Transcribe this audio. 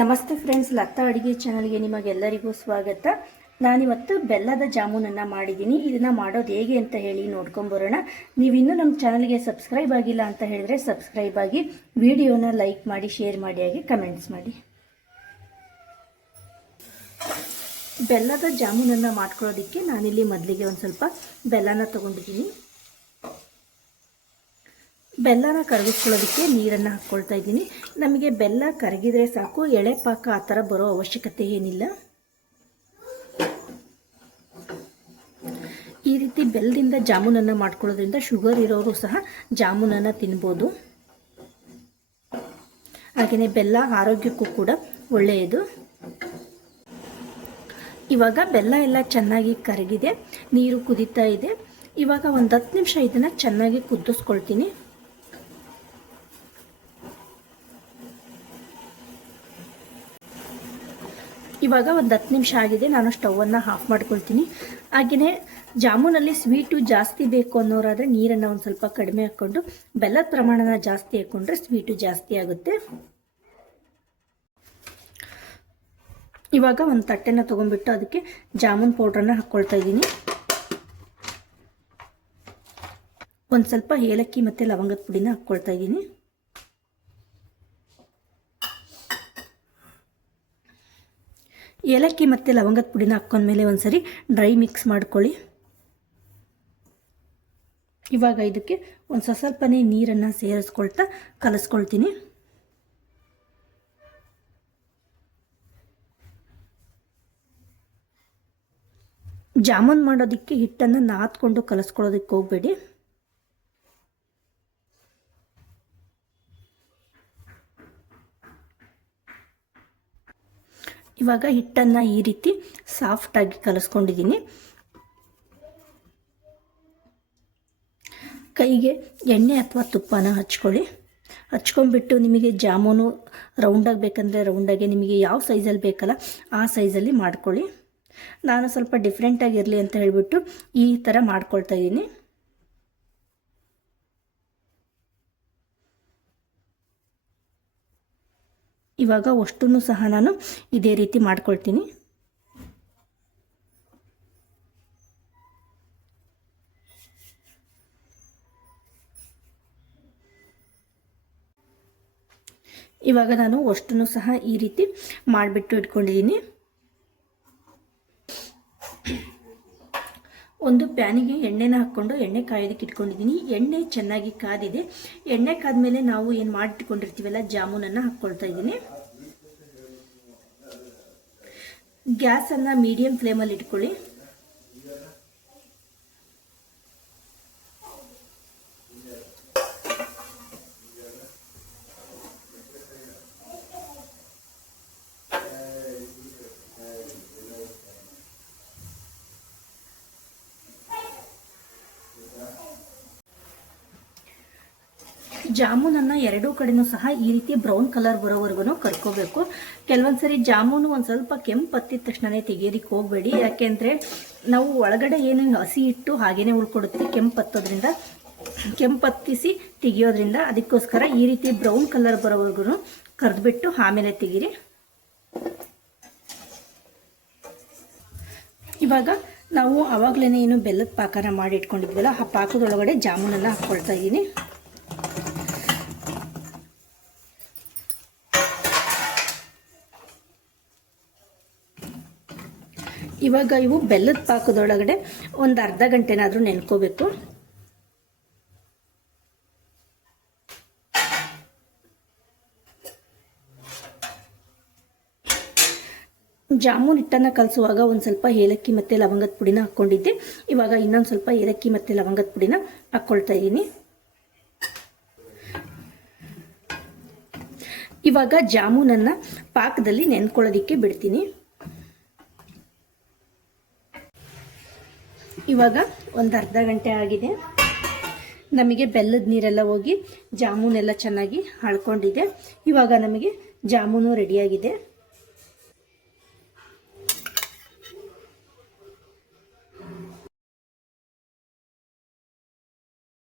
ನಮಸ್ತೆ ಫ್ರೆಂಡ್ಸ್, ಲತಾ ಅಡುಗೆ ಚಾನಲ್ಗೆ ನಿಮಗೆಲ್ಲರಿಗೂ ಸ್ವಾಗತ. ನಾನಿವತ್ತು ಬೆಲ್ಲದ ಜಾಮೂನನ್ನು ಮಾಡಿದ್ದೀನಿ. ಇದನ್ನು ಮಾಡೋದು ಹೇಗೆ ಅಂತ ಹೇಳಿ ನೋಡ್ಕೊಂಬರೋಣ. ನೀವಿನ್ನೂ ನಮ್ಮ ಚಾನಲ್ಗೆ ಸಬ್ಸ್ಕ್ರೈಬ್ ಆಗಿಲ್ಲ ಅಂತ ಹೇಳಿದ್ರೆ ಸಬ್ಸ್ಕ್ರೈಬ್ ಆಗಿ, ವಿಡಿಯೋನ ಲೈಕ್ ಮಾಡಿ, ಶೇರ್ ಮಾಡಿ, ಹಾಗೆ ಕಮೆಂಟ್ಸ್ ಮಾಡಿ. ಬೆಲ್ಲದ ಜಾಮೂನನ್ನು ಮಾಡ್ಕೊಳ್ಳೋದಕ್ಕೆ ನಾನಿಲ್ಲಿ ಮೊದಲಿಗೆ ಒಂದು ಸ್ವಲ್ಪ ಬೆಲ್ಲನ ತೊಗೊಂಡಿದ್ದೀನಿ. ಬೆಲ್ಲನ ಕರಗಿಸ್ಕೊಳ್ಳೋದಕ್ಕೆ ನೀರನ್ನು ಹಾಕ್ಕೊಳ್ತಾ ಇದ್ದೀನಿ. ನಮಗೆ ಬೆಲ್ಲ ಕರಗಿದ್ರೆ ಸಾಕು, ಎಳೆ ಪಾಕ ಆ ಥರ ಬರೋ ಅವಶ್ಯಕತೆ ಏನಿಲ್ಲ. ಈ ರೀತಿ ಬೆಲ್ಲದಿಂದ ಜಾಮೂನನ್ನು ಮಾಡ್ಕೊಳ್ಳೋದ್ರಿಂದ ಶುಗರ್ ಇರೋರು ಸಹ ಜಾಮೂನನ್ನು ತಿನ್ಬೋದು. ಹಾಗೆಯೇ ಬೆಲ್ಲ ಆರೋಗ್ಯಕ್ಕೂ ಕೂಡ ಒಳ್ಳೆಯದು. ಇವಾಗ ಬೆಲ್ಲ ಎಲ್ಲ ಚೆನ್ನಾಗಿ ಕರಗಿದೆ, ನೀರು ಕುದೀತಾ ಇದೆ. ಇವಾಗ ಒಂದು 10 ನಿಮಿಷ ಇದನ್ನು ಚೆನ್ನಾಗಿ ಕುದಿಸ್ಕೊಳ್ತೀನಿ. ಇವಾಗ ಒಂದು 10 ನಿಮಿಷ ಆಗಿದೆ. ನಾನು ಸ್ಟವನ್ನು ಆಫ್ ಮಾಡ್ಕೊಳ್ತೀನಿ. ಹಾಗೆಯೇ ಜಾಮೂನಲ್ಲಿ ಸ್ವೀಟು ಜಾಸ್ತಿ ಬೇಕು ಅನ್ನೋರಾದರೆ ನೀರನ್ನು ಒಂದು ಸ್ವಲ್ಪ ಕಡಿಮೆ ಹಾಕ್ಕೊಂಡು ಬೆಲ್ಲದ ಪ್ರಮಾಣನ ಜಾಸ್ತಿ ಹಾಕ್ಕೊಂಡ್ರೆ ಸ್ವೀಟು ಜಾಸ್ತಿ ಆಗುತ್ತೆ. ಇವಾಗ ಒಂದು ತಟ್ಟೆನ ತೊಗೊಂಡ್ಬಿಟ್ಟು ಅದಕ್ಕೆ ಜಾಮೂನ್ ಪೌಡ್ರನ್ನ ಹಾಕ್ಕೊಳ್ತಾ ಇದ್ದೀನಿ. ಒಂದು ಸ್ವಲ್ಪ ಏಲಕ್ಕಿ ಮತ್ತು ಲವಂಗದ ಪುಡಿನ ಹಾಕ್ಕೊಳ್ತಾ ಇದ್ದೀನಿ. ಏಲಕ್ಕಿ ಮತ್ತು ಲವಂಗದ ಪುಡಿನ ಹಾಕ್ಕೊಂಡ್ಮೇಲೆ ಒಂದ್ಸರಿ ಡ್ರೈ ಮಿಕ್ಸ್ ಮಾಡ್ಕೊಳ್ಳಿ. ಇವಾಗ ಇದಕ್ಕೆ ಒಂದು ಸ್ವಲ್ಪನೇ ನೀರನ್ನು ಸೇರಿಸ್ಕೊಳ್ತಾ ಕಲಿಸ್ಕೊಳ್ತೀನಿ. ಜಾಮೂನ್ ಮಾಡೋದಕ್ಕೆ ಹಿಟ್ಟನ್ನು ನಾದ್ಕೊಂಡು ಕಲಿಸ್ಕೊಳ್ಳೋದಕ್ಕೆ ಹೋಗಬೇಡಿ. ಇವಾಗ ಹಿಟ್ಟನ್ನು ಈ ರೀತಿ ಸಾಫ್ಟಾಗಿ ಕಲಿಸ್ಕೊಂಡಿದ್ದೀನಿ. ಕೈಗೆ ಎಣ್ಣೆ ಅಥವಾ ತುಪ್ಪನ ಹಚ್ಕೊಂಡ್ಬಿಟ್ಟು ನಿಮಗೆ ಜಾಮೂನು ರೌಂಡಾಗಿ ಬೇಕಂದರೆ ರೌಂಡಾಗಿ, ನಿಮಗೆ ಯಾವ ಸೈಜಲ್ಲಿ ಬೇಕಲ್ಲ ಆ ಸೈಜಲ್ಲಿ ಮಾಡ್ಕೊಳ್ಳಿ. ನಾನು ಸ್ವಲ್ಪ ಡಿಫ್ರೆಂಟಾಗಿರಲಿ ಅಂತ ಹೇಳಿಬಿಟ್ಟು ಈ ಥರ ಮಾಡ್ಕೊಳ್ತಾ ಇದ್ದೀನಿ. ಇವಾಗ ಅಷ್ಟನ್ನು ಸಹ ನಾನು ಇದೇ ರೀತಿ ಮಾಡ್ಕೊಳ್ತೀನಿ. ಇವಾಗ ನಾನು ಅಷ್ಟನ್ನು ಸಹ ಈ ರೀತಿ ಮಾಡಿಬಿಟ್ಟು ಇಟ್ಕೊಂಡಿದ್ದೀನಿ. ಒಂದು ಪ್ಯಾನಿಗೆ ಎಣ್ಣೆನ ಹಾಕ್ಕೊಂಡು ಎಣ್ಣೆ ಕಾಯೋದಕ್ಕೆ ಇಟ್ಕೊಂಡಿದ್ದೀನಿ. ಎಣ್ಣೆ ಚೆನ್ನಾಗಿ ಕಾದಿದೆ. ಎಣ್ಣೆ ಕಾದ್ಮೇಲೆ ನಾವು ಏನು ಮಾಡಿಟ್ಕೊಂಡಿರ್ತೀವಲ್ಲ ಜಾಮೂನನ್ನು ಹಾಕ್ಕೊಳ್ತಾ ಇದ್ದೀನಿ. ಗ್ಯಾಸನ್ನು ಮೀಡಿಯಂ ಫ್ಲೇಮಲ್ಲಿ ಇಟ್ಕೊಳ್ಳಿ. ಜಾಮೂನನ್ನು ಎರಡೂ ಕಡೆನೂ ಸಹ ಈ ರೀತಿ ಬ್ರೌನ್ ಕಲರ್ ಬರೋವರೆಗೂ ಕರ್ಕೋಬೇಕು. ಕೆಲವೊಂದ್ಸರಿ ಜಾಮೂನು ಒಂದು ಸ್ವಲ್ಪ ಕೆಂಪು ಹತ್ತಿದ ತಕ್ಷಣವೇ ತೆಗಿಯೋದಕ್ಕೆ ಹೋಗಬೇಡಿ. ಯಾಕೆಂದರೆ ನಾವು ಒಳಗಡೆ ಏನು ಹಸಿ ಇಟ್ಟು ಹಾಗೇನೆ ಉಳ್ಕೊಡುತ್ತೆ. ಕೆಂಪು ಹತ್ತಿಸಿ ತೆಗಿಯೋದ್ರಿಂದ ಅದಕ್ಕೋಸ್ಕರ ಈ ರೀತಿ ಬ್ರೌನ್ ಕಲರ್ ಬರೋವರೆಗೂ ಕರೆದ್ಬಿಟ್ಟು ಆಮೇಲೆ ತೆಗೀರಿ. ಇವಾಗ ನಾವು ಆವಾಗಲೇ ಏನು ಬೆಲ್ಲದ ಪಾಕನ ಮಾಡಿ ಇಟ್ಕೊಂಡಿದ್ವಲ್ಲ ಆ ಪಾಕದೊಳಗಡೆ ಜಾಮೂನನ್ನು ಹಾಕ್ಕೊಳ್ತಾ ಇದ್ದೀನಿ. ಇವಾಗ ಇವು ಬೆಲ್ಲದ ಪಾಕದೊಳಗಡೆ ಒಂದು ಅರ್ಧ ಗಂಟೆನಾದರೂ ನೆನ್ಕೋಬೇಕು. ಜಾಮೂನ್ ಹಿಟ್ಟನ್ನು ಕಲಸುವಾಗ ಒಂದು ಸ್ವಲ್ಪ ಏಲಕ್ಕಿ ಮತ್ತು ಲವಂಗದ ಪುಡಿನ ಹಾಕ್ಕೊಂಡಿದ್ದೆ. ಇವಾಗ ಇನ್ನೊಂದು ಸ್ವಲ್ಪ ಏಲಕ್ಕಿ ಮತ್ತು ಲವಂಗದ ಪುಡಿನ ಹಾಕ್ಕೊಳ್ತಾ ಇದ್ದೀನಿ. ಇವಾಗ ಜಾಮೂನನ್ನು ಪಾಕದಲ್ಲಿ ನೆನ್ಕೊಳ್ಳೋದಕ್ಕೆ ಬಿಡ್ತೀನಿ. ಇವಾಗ ಒಂದು ಅರ್ಧ ಗಂಟೆ ಆಗಿದೆ. ನಮಗೆ ಬೆಲ್ಲದ ನೀರೆಲ್ಲ ಹೋಗಿ ಜಾಮೂನೆಲ್ಲ ಚೆನ್ನಾಗಿ ಹಾಳ್ಕೊಂಡಿದೆ. ಇವಾಗ ನಮಗೆ ಜಾಮೂನು ರೆಡಿಯಾಗಿದೆ.